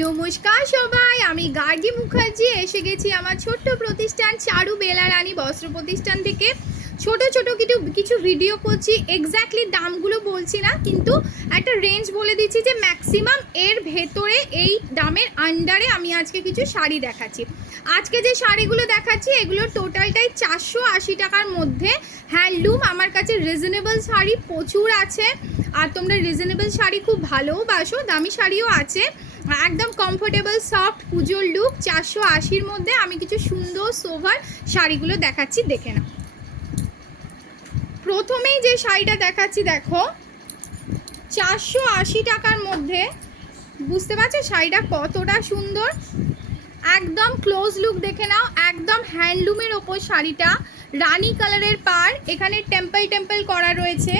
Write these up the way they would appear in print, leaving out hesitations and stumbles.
নমস্কার সবাই, আমি গার্গী মুখার্জি এসে গেছি আমার ছোট্ট প্রতিষ্ঠান চারু বেলা রানী বস্ত্র প্রতিষ্ঠান থেকে। ছোট ছোট কিছু ভিডিও করছি, এক্স্যাক্টলি দামগুলো বলছি না, কিন্তু একটা রেঞ্জ বলে দিচ্ছি যে ম্যাক্সিমাম এর ভেতরে এই দামের আন্ডারে আমি আজকে কিছু শাড়ি দেখাচ্ছি। আজকে যে শাড়িগুলো দেখাচ্ছি এগুলোর টোটালটাই 480 টাকার মধ্যে। হ্যান্ডলুম, আমার কাছে রিজনেবল শাড়ি প্রচুর আছে, আর তোমরা রিজনেবল শাড়ি খুব ভালোবাসো, দামি শাড়িও আছে, একদম কমফোর্টেবল সফট পুজোর লুক। 480-র মধ্যে আমি কিছু সুন্দর সোভার শাড়িগুলো দেখাচ্ছি, দেখে নাও। প্রথমেই যে শাড়িটা দেখাচ্ছি দেখো, 480 টাকার মধ্যে। বুঝতে পারছো শাড়িটা কতটা সুন্দর, একদম ক্লোজ লুক দেখে নাও। একদম হ্যান্ডলুমের ওপর শাড়িটা, রানী কালারের পার, এখানে টেম্পল করা রয়েছে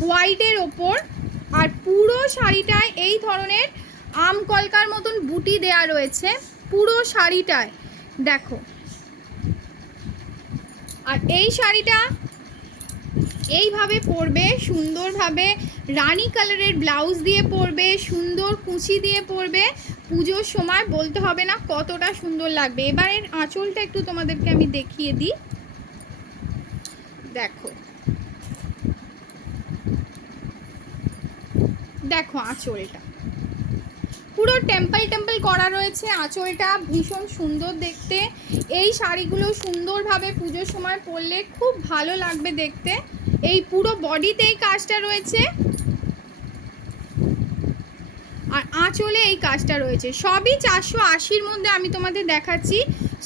হোয়াইটের ওপর, আর পুরো শাড়িটায় এই ধরনের আম কলকার মতন বুটি দেয়া রয়েছে পুরো শাড়িটায়, দেখো। আর এই শাড়িটা এইভাবে পরবে সুন্দরভাবে, রানী কালারের ব্লাউজ দিয়ে পরবে, সুন্দর কুচি দিয়ে পরবে, পুজোর সময় বলতে হবে না কতটা সুন্দর লাগবে। এবারের আঁচলটা একটু তোমাদেরকে আমি দেখিয়ে দিই, দেখো দেখো আঁচলটা পুরো টেম্পল করা রয়েছে, আঁচলটা ভীষণ সুন্দর দেখতে। এই শাড়িগুলো সুন্দরভাবে পুজোর সময় পরলে খুব ভালো লাগবে দেখতে। এই পুরো বডিতেই কাজটা রয়েছে, আর আঁচলে এই কাজটা রয়েছে, সবই 480-র মধ্যে আমি তোমাদের দেখাচ্ছি।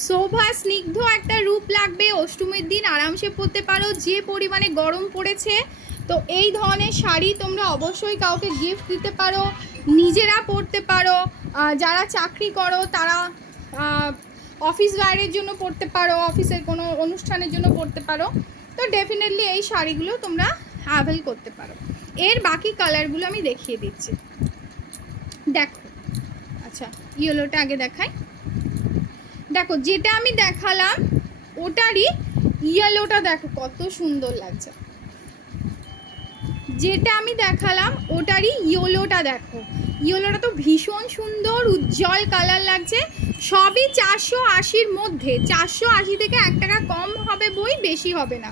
শোভা স্নিগ্ধ একটা রূপ লাগবে, অষ্টমীর দিন আরামসে পরতে পারো, যে পরিমাণে গরম পড়েছে। তো এই ধরনের শাড়ি তোমরা অবশ্যই কাউকে গিফট দিতে পারো, নিজেরা পরতে পারো, যারা চাকরি করো তারা অফিস ওয়্যারের জন্য পরতে পারো, অফিসের কোনো অনুষ্ঠানের জন্য পরতে পারো। তো ডেফিনেটলি এই শাড়িগুলো তোমরা অ্যাভেল করতে পারো। এর বাকি কালারগুলো আমি দেখিয়ে দিচ্ছি, দেখো। আচ্ছা, ইয়েলোটা আগে দেখাই, দেখো যেটা আমি দেখালাম ওটারই ইয়েলোটা দেখো কত সুন্দর লাগছে। যেটা আমি দেখালাম ওটারই ইয়েলোটা দেখো, ইয়েলোটা তো ভীষণ সুন্দর উজ্জ্বল কালার লাগছে। সবই 480-র মধ্যে, 480 থেকে 1 টাকা কম হবে বই, বেশি হবে না।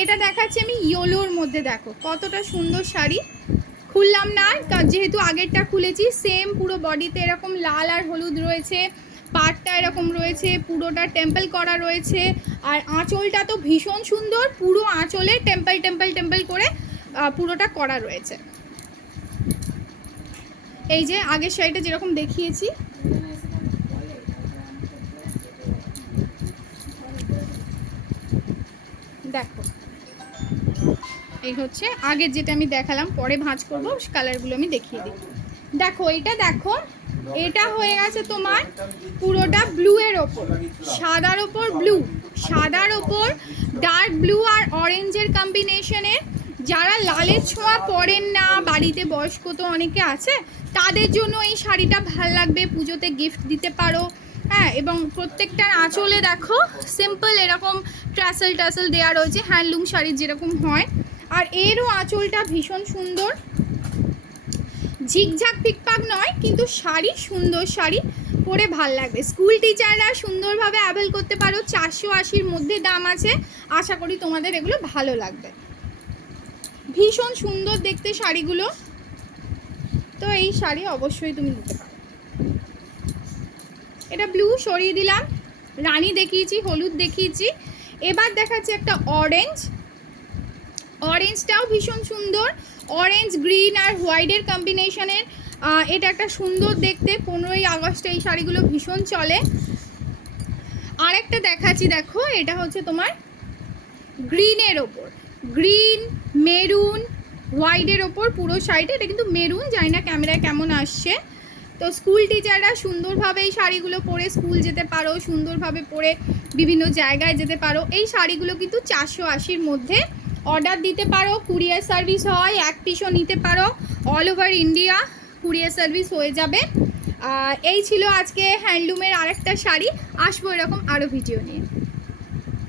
এটা দেখাচ্ছি আমি ইয়েলোর মধ্যে, দেখো কতটা সুন্দর শাড়ি। খুললাম না যেহেতু আগেরটা খুলেছি। সেম পুরো বডিতে এরকম লাল আর হলুদ রয়েছে, পাটটা এরকম রয়েছে, পুরোটা টেম্পল করা রয়েছে, আর আঁচলটা তো ভীষণ সুন্দর, পুরো আঁচলে টেম্পল করে পুরোটা করা রয়েছে। এই যে আগের শাড়িটা যেরকম দেখিয়েছি, দেখো এই হচ্ছে আগের যেটা আমি দেখালাম, পরে ভাঁজ করবো কালারগুলো আমি দেখিয়ে দিই। দেখো এটা দেখো, এটা হয়ে গেছে তোমার পুরোটা ব্লু এর ওপর, সাদার ওপর ব্লু, সাদার ওপর ডার্ক ব্লু আর অরেঞ্জের কম্বিনেশনের। যারা লালের ছোঁয়া পরেন না, বাড়িতে বয়স্ক তো অনেকে আছে, তাদের জন্য এই শাড়িটা ভাল লাগবে, পুজোতে গিফট দিতে পারো। হ্যাঁ, এবং প্রত্যেকটার আঁচলে দেখো সিম্পল এরকম টাসেল দেওয়া রয়েছে, হ্যান্ডলুম শাড়ির যেরকম হয়। আর এরও আঁচলটা ভীষণ সুন্দর, ঝিকঝাক ফিকফাক নয়, কিন্তু শাড়ি সুন্দর, শাড়ি পরে ভাল লাগবে। স্কুল টিচাররা সুন্দরভাবে অ্যাভেল করতে পারো, 480-র মধ্যে দাম আছে। আশা করি তোমাদের এগুলো ভালো লাগবে, ভীষণ সুন্দর দেখতে শাড়িগুলো। তো এই শাড়ি অবশ্যই তুমি নিতে পারো। এটা ব্লু সরিয়ে দিলাম, রানী দেখিয়েছি, হলুদ দেখিয়েছি, এবার দেখাচ্ছি একটা অরেঞ্জ। অরেঞ্জটাও ভীষণ সুন্দর, অরেঞ্জ গ্রিন আর হোয়াইটের কম্বিনেশনের। এটা একটা সুন্দর দেখতে, 15ই আগস্টে এই শাড়িগুলো ভীষণ চলে। আরেকটা দেখাচ্ছি দেখো, এটা হচ্ছে তোমার গ্রিনের ওপর, গ্রিন মেরুন হোয়াইটের ওপর পুরো শাড়িটা। এটা কিন্তু মেরুন, জানি না ক্যামেরায় কেমন আসছে। তো স্কুল টিচাররা সুন্দরভাবে এই শাড়িগুলো পরে স্কুল যেতে পারো, সুন্দরভাবে পরে বিভিন্ন জায়গায় যেতে পারো। এই শাড়িগুলো কিন্তু 480-র মধ্যে অর্ডার দিতে পারো, কুরিয়ার সার্ভিস হয়, এক পিসও নিতে পারো, all over India courier service হয়ে যাবে। এই ছিল আজকে হ্যান্ডলুমের আরেকটা শাড়ি, আসবো এরকম আরও ভিডিও নিয়ে।